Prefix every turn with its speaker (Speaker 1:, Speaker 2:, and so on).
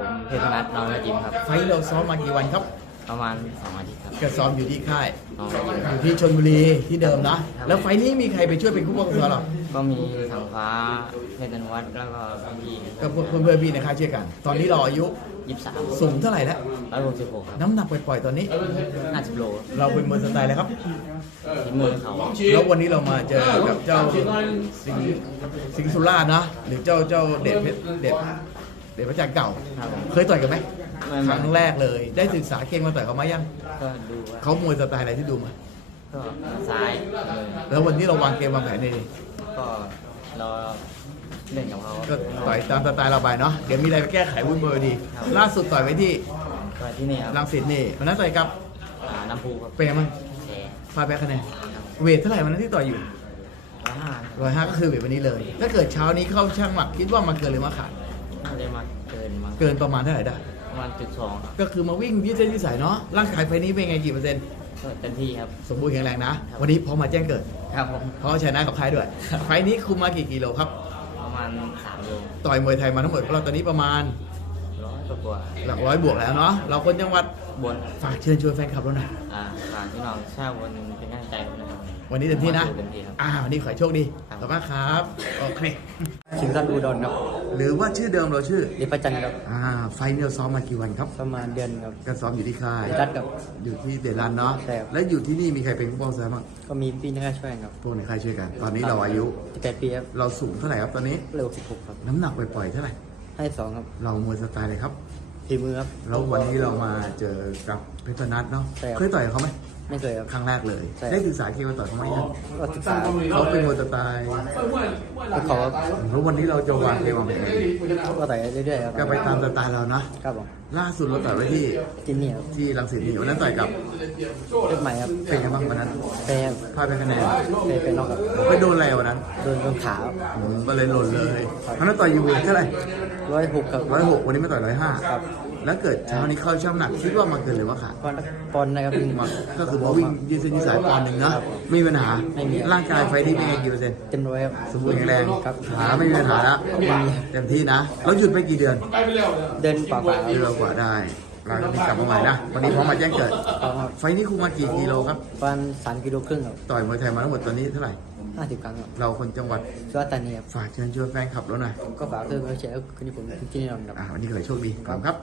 Speaker 1: ผมเพชรนัทน้องกระจิมครับ
Speaker 2: ไฟท์เราซ้อมมากี่วันครับ
Speaker 1: ประมาณสองอาทิตย์ครับ
Speaker 2: ก็ซ้อมอยู่ที่ค่าย
Speaker 1: น้องกระจิม
Speaker 2: อยู่ที่ชนบุรีที่เดิมนะ แล้วไฟท์นี้มีใครไปช่วยเป็นคู่ป้องกันเรา
Speaker 1: ก็มีสังฟ้าเพชรนวัฒน์แล้วก็พี่
Speaker 2: ก็เพื่อนเพื่อนๆพี่ในค่ายช่วยกัน ตอนนี้เราอายุ
Speaker 1: ยี่สิบสาม
Speaker 2: สูงเท่าไหร่แล้ว
Speaker 1: ร้อยหกสิบหกครับ
Speaker 2: น้ำหนักปล่อยๆตอนนี้
Speaker 1: ห้าสิบโล
Speaker 2: เราเป็นมวยสไตล์อะไรครับ
Speaker 1: ที่มือเขา
Speaker 2: แล้ววันนี้เรามาเจอกับเจ้าสิงห์สิงห์สุราษฎร์นะ หรือเจ้าเจ้าเดชเพชรเดช เดชพระจันทร์เก่า
Speaker 1: ครับ
Speaker 2: เคยต่อยกันไหม
Speaker 1: ไม่
Speaker 2: ค
Speaker 1: ไม่
Speaker 2: รั้งแรกเลย ได้ศึกษาเก่งมาต่อยเขามายัง
Speaker 1: ก็ดูว่า
Speaker 2: เขามวยสไตล์อะไรที่ดูมา
Speaker 1: ก็ซ้ายเลย
Speaker 2: แล้ววันนี้เราวางเกมวางแผนใน
Speaker 1: ก็รอเล่นกับเขา
Speaker 2: ก็ต่อยตามสไตล์เราไปเนาะเดี๋ยวมีอะไรไปแก้ไขวุ่นเบอร์ดี ล่าสุดต่อยไว้ที่
Speaker 1: ก็ที่นี่ครับ
Speaker 2: รังสิตนี่วันนั้นต่อยกับ
Speaker 1: อ่าน้ำพุครับ
Speaker 2: เป็นไงบ้าง
Speaker 1: แชร์
Speaker 2: พาแพ้คะแนนเวทเท่าไหร่วันนั้นที่ต่อยอยู่
Speaker 1: ร้อยห้า
Speaker 2: ร้อยห้าก็คือเวทวันนี้เลย ถ้าเกิดเช้านี้เข้าช่างหมักคิดว่ามาเกินหรือมาขาด
Speaker 1: น่าจะมาเกินมา
Speaker 2: เกินประมาณเท่าไหร่ได้
Speaker 1: ประมาณจุดสองครับ
Speaker 2: ก็คือมาวิ่งยืดเส้นยืดสายเนาะร่างกายไฟนี้เป็นไงกี่เปอร์เซ็นต์
Speaker 1: ก็เต็มที่ครับ
Speaker 2: สมบูรณ์แข็งแรงนะ วันนี้พร้อมมาแจ้งเกิด
Speaker 1: ครับผม
Speaker 2: เพราะว่าชนะกับใครด้วยไฟนี้คุมมากี่กิโลครับ
Speaker 1: ประมาณสามโล
Speaker 2: ต่อยมวยไทยมาทั้งหมดของเราตอนนี้ประมาณ
Speaker 1: ร้อย กว่า
Speaker 2: หลักร้อยบวกแล้วเนาะเราคนจังหวัด
Speaker 1: ๆบน
Speaker 2: ฝากเชิญชวนแฟนคลับเราหน่อย
Speaker 1: อ่าฝากพี่น้องชาวบนเป็นกำลังใจผมนะครับ
Speaker 2: วันนี้เต็มที่นะ
Speaker 1: เต็มที่ครับ
Speaker 2: อ่าวันนี้ขอให้โชคดี
Speaker 1: ครับ
Speaker 2: ขอบคุณมากครับโอเค
Speaker 1: ชิงกันอุดรครับ
Speaker 2: หรือว่าชื่อเดิมเราชื่อ
Speaker 1: ลิปจันทร์ครับ
Speaker 2: อ่าไฟนี้เราซ้อมมากี่วันครับ
Speaker 1: ประมาณเดือนครับ
Speaker 2: ก็ซ้อมอยู่ที่ค่าย
Speaker 1: รัดกับ
Speaker 2: อยู่ที่เดลันเนาะ
Speaker 1: ใช่ครับ
Speaker 2: แล้วอยู่ที่นี่มีใครเป็นผู้ป้องกันบ้าง
Speaker 1: ก็มีพี่นักช่วยครับ
Speaker 2: พวกในค่ายช่วยกัน ตอนนี้เราอายุ
Speaker 1: 18ปีครับ
Speaker 2: เราสูงเท่าไหร่ครับตอนนี้
Speaker 1: เร็ว16ครับ
Speaker 2: น้ำหนักปล่อยๆเท่าไหร่
Speaker 1: ให้สองครับ
Speaker 2: เรามวยสไตล์เลยครับ
Speaker 1: ฝีมือครับ
Speaker 2: แล้ววันนี้เรามาเจอกับเพชรนัทเนาะ
Speaker 1: ใช่ครับ
Speaker 2: เคยต่อยกับเขาไหม
Speaker 1: ไม่เคยครับ
Speaker 2: ครั้งแรกเลย
Speaker 1: ใช่
Speaker 2: ได้ศึกษาเกมมาต่อยเขาไหมยัง
Speaker 1: ก็ศึกษา
Speaker 2: เขาเป็นมวยสไตล์
Speaker 1: ก็ขอ
Speaker 2: แล้ววันนี้เราจะวางเกมวางแผน
Speaker 1: ก็ต่อยเรื่อยๆครับ
Speaker 2: ก็ไปตามสไตล์เรานะ
Speaker 1: ครับผม
Speaker 2: ล่าสุดเราต่อยไว้ที่
Speaker 1: ที่นี่ครับ
Speaker 2: ที่รังสิตนี่วันนั้นต่อยกับ
Speaker 1: เลือกใหม่ครับ
Speaker 2: เป็นไงบ้างวันนั้น
Speaker 1: แพ้ครับ
Speaker 2: พลาดไปคะแนน
Speaker 1: แพ้เป็นนอกครับ
Speaker 2: ไปโดนอะไรวันนั้น
Speaker 1: โดนโดนขาครับ
Speaker 2: อืมก็เลยหล่นเลยวันนั้นต่อยอยู่เท่าไหร่
Speaker 1: ร้อยหกครับ
Speaker 2: ร้อยหกวันนี้มาต่อยร้อยห้า
Speaker 1: ครับ
Speaker 2: แล้วเกิดเช้านี้เข้าช่างหนักคิดว่ามาเกินหรือว่าขาด
Speaker 1: ปอนด์ปอนด์นะครับวิ่ง
Speaker 2: มาก็คือมาวิ่งยืดเส้นยืดสายปอนด์หนึ่งนะไม่มีปัญหา
Speaker 1: ไม่มี
Speaker 2: ร่างกายไฟที่เป็นไงกี่เปอร์เซ็นต์
Speaker 1: เต็มร้อยครับ
Speaker 2: สมบูรณ์แข็งแรง
Speaker 1: ครับ
Speaker 2: ขาไม่มีปัญหาแล้วเต็มที่นะแล้วหยุดไปกี่เดือน
Speaker 1: เดินเปล่าๆ
Speaker 2: เดือนกว่าได้เราจะกลับมาใหม่นะวันนี้พร้อมมาแจ้งเกิด
Speaker 1: ครับ
Speaker 2: ไฟนี้คุมมากี่กิโลครับ
Speaker 1: ประมาณสามกิโลครึ่งครับ
Speaker 2: ต่อยมวยไทยมาทั้งหมดตอนนี้เท่าไหร่
Speaker 1: ห้าสิบครั้งครับ
Speaker 2: เราคนจังหวัด
Speaker 1: สุราษฎร์ธานีครับ
Speaker 2: ฝากเชิญชวนแฟนคลับเราหน่อย
Speaker 1: ก็ฝากเพื่อนๆเชียร์คืนนี้ผมที่นี่นอนครับ
Speaker 2: อ่าวันนี้ขอให้โชคดีขอบคุณครับ